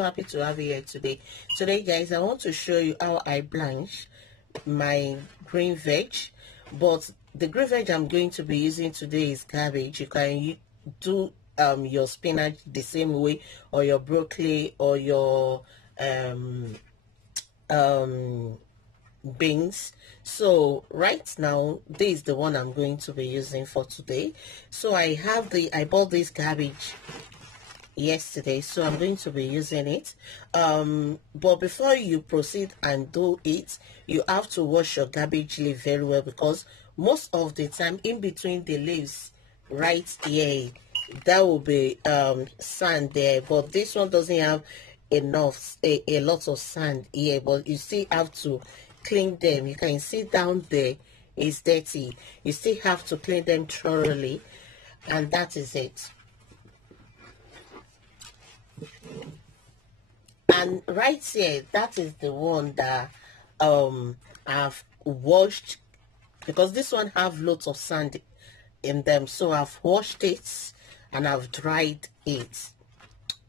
so happy to have you here today. Today, guys, I want to show you how I blanch my green veg. But the green veg I'm going to be using today is cabbage. You can do your spinach the same way, or your broccoli, or your beans. So right now, this is the one I'm going to be using for today. So I bought this cabbage yesterday, so I'm going to be using it. But before you proceed and do it, you have to wash your cabbage leaf very well, because most of the time in between the leaves right here, there will be sand there, but this one doesn't have enough a lot of sand here, but you still have to clean them. You can see down there it's dirty. You still have to clean them thoroughly, and that is it. And right here, that is the one that I've washed, because this one have lots of sand in them, so I've washed it and I've dried it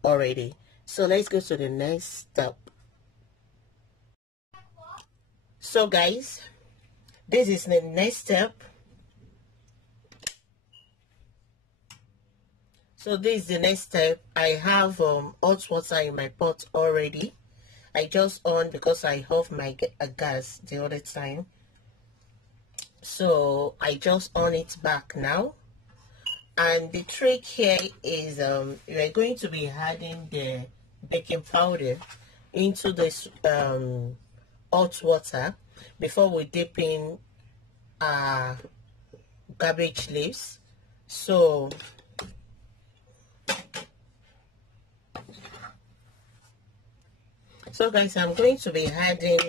already. So let's go to the next step. So guys, this is the next step. So this is the next step. I have hot water in my pot already. I just on because I have my gas the other time. So I just on it back now. And the trick here is we're going to be adding the baking powder into this hot water before we dip in cabbage leaves. So guys, I'm going to be adding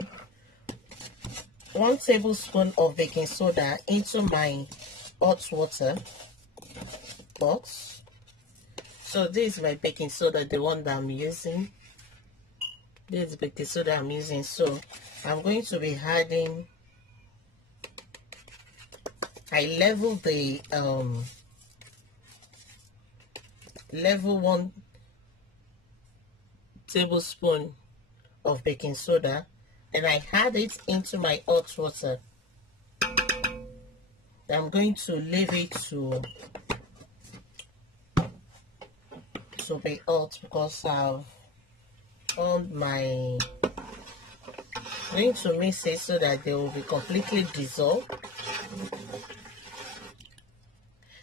1 tablespoon of baking soda into my hot water box. So this is my baking soda, the one that I'm using. This is baking soda I'm using. So I'm going to be adding, I level the level 1 tablespoon of baking soda, and I add it into my hot water. I'm going to leave it to be hot, because I've on my, I'm going to mix it so that they will be completely dissolved.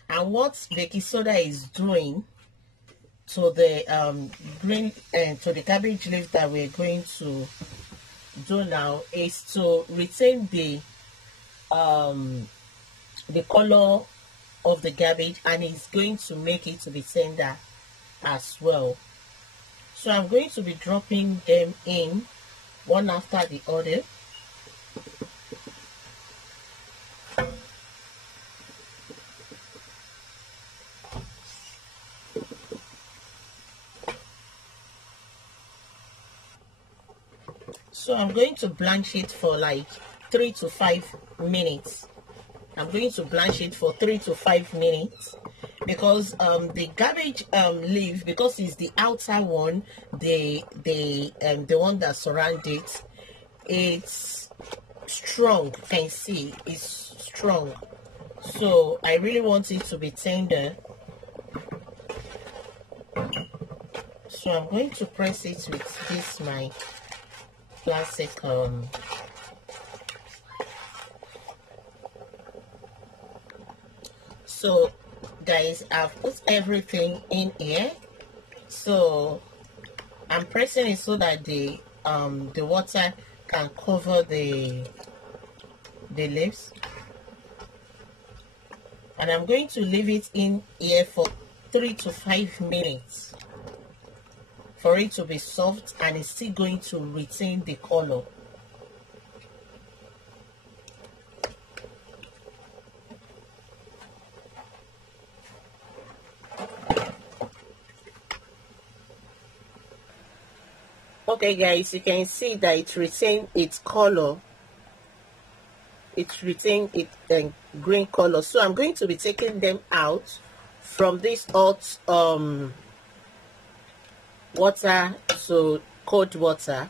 And what baking soda is doing to the green and to the cabbage leaf that we're going to do now is to retain the color of the cabbage, and it's going to make it to be tender as well. So I'm going to be dropping them in one after the other. So I'm going to blanch it for like 3 to 5 minutes. I'm going to blanch it for 3 to 5 minutes, because the cabbage leaf, because it's the outer one, the one that surrounds it, it's strong. You can see it's strong. So I really want it to be tender. So I'm going to press it with this my plastic so guys, I've put everything in here. So I'm pressing it so that the water can cover the leaves, and I'm going to leave it in here for 3 to 5 minutes for it to be soft, and it's still going to retain the color. Okay guys, you can see that it retained its color. It retained its green color. So I'm going to be taking them out from this hot water to cold water.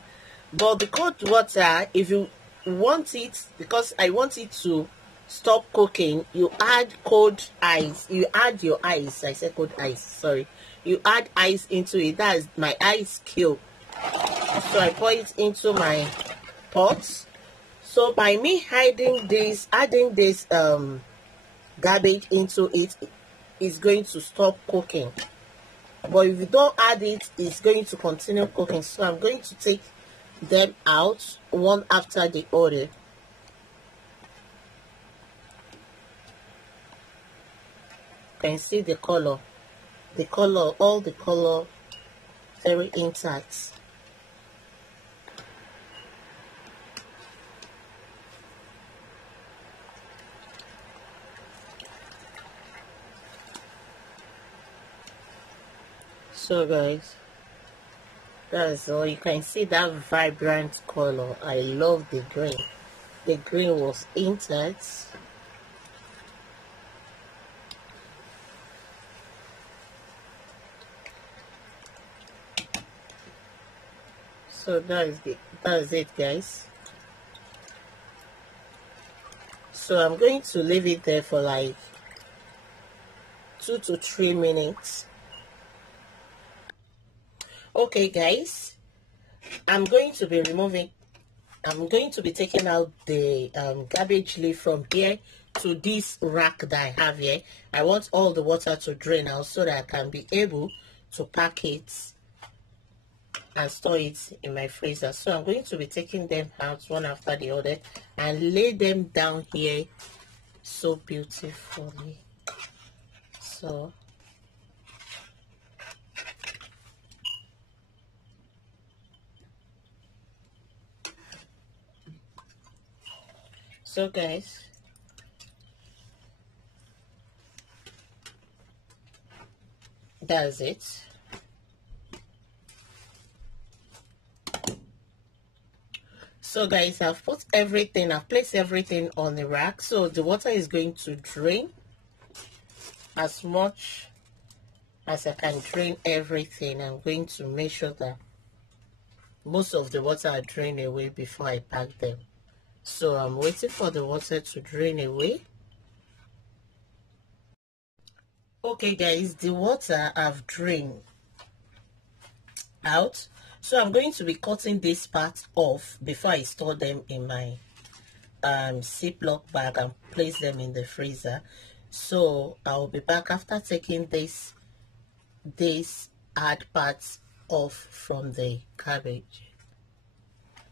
But the cold water, if you want it, because I want it to stop cooking, you add cold ice. You add your ice. I said cold ice, sorry. You add ice into it. That is my ice cube. So I pour it into my pot. So by me adding this garbage into it, it's going to stop cooking. But if you don't add it, it's going to continue cooking. So I'm going to take them out one after the other. You can see the color, all the color very intact. So guys, that's all. You can see that vibrant color. I love the green. The green was intact. So that is it guys. So I'm going to leave it there for like 2 to 3 minutes. Okay guys, I'm going to be taking out the garbage leaf from here to this rack that I have here. I want all the water to drain out so that I can be able to pack it and store it in my freezer. So I'm going to be taking them out one after the other and lay them down here so beautifully. So guys, that's it. So guys, I've placed everything on the rack, so the water is going to drain as much as I can drain everything. I'm going to make sure that most of the water are drained away before I pack them. So I'm waiting for the water to drain away. Okay guys, the water have drained out. So I'm going to be cutting this part off before I store them in my Ziploc bag and place them in the freezer. So I'll be back after taking this hard parts off from the cabbage.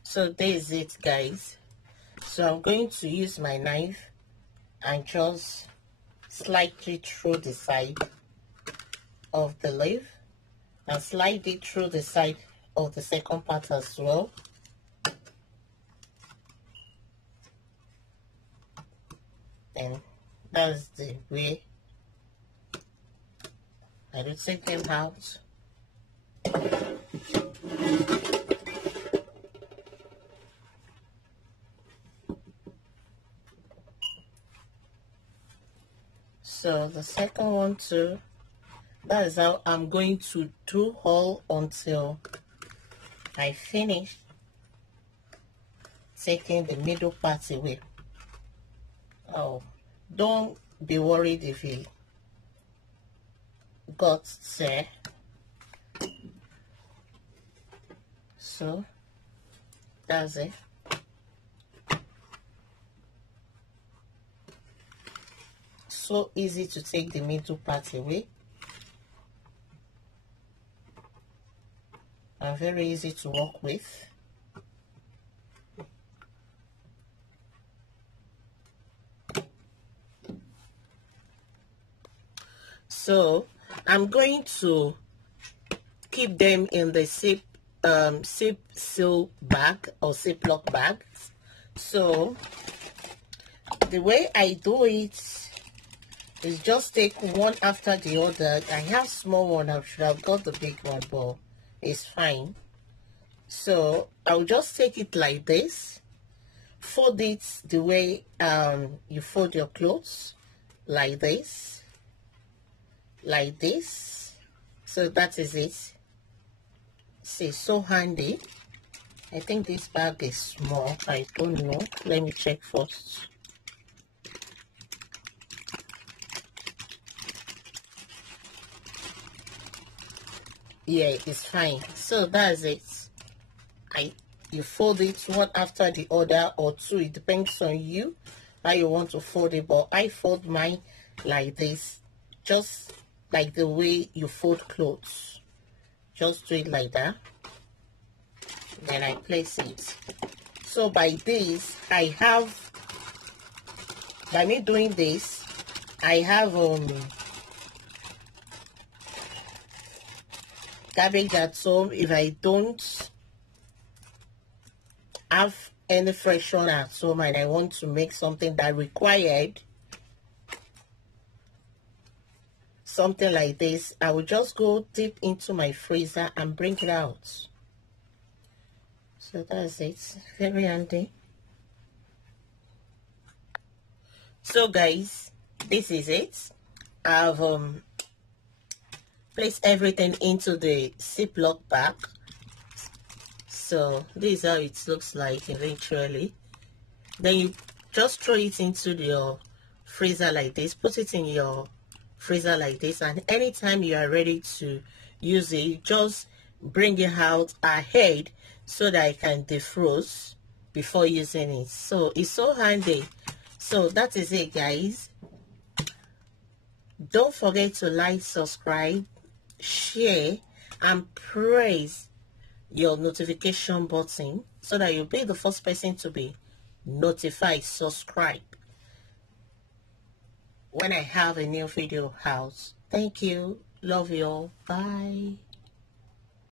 So this is it guys. So I'm going to use my knife and just slightly through the side of the leaf and slide it through the side of the second part as well. And that's the way I will take them out. So the second one too, that is how I'm going to do all until I finish taking the middle part away. Oh, don't be worried if you got there. So that's it. So easy to take the middle part away and very easy to work with. So I'm going to keep them in the zip seal bag or Ziploc bags. So the way I do it is just take one after the other. I have small one. I should have got the big one, but it's fine. So I'll just take it like this, fold it the way you fold your clothes, like this. So that is it. See, so handy. I think this bag is small. I don't know. Let me check first. Yeah, it's fine. So that's it. You fold it one after the other or two. It depends on you how you want to fold it. But I fold mine like this, just like the way you fold clothes. Just do it like that. Then I place it. So by this, by me doing this, I have cabbage at home. If I don't have any fresh one at home and I want to make something that required something like this, I will just go deep into my freezer and bring it out. So that's it. Very handy. So guys, this is it. I've placed everything into the Ziploc bag. So this is how it looks like eventually. Then you just throw it into your freezer like this. Put it in your freezer like this, and anytime you are ready to use it, just bring it out ahead so that I can defrost before using it. So it's so handy. So that is it, guys. Don't forget to like, subscribe, share, and press your notification button so that you'll be the first person to be notified. Subscribe when I have a new video out. Thank you. Love you all. Bye.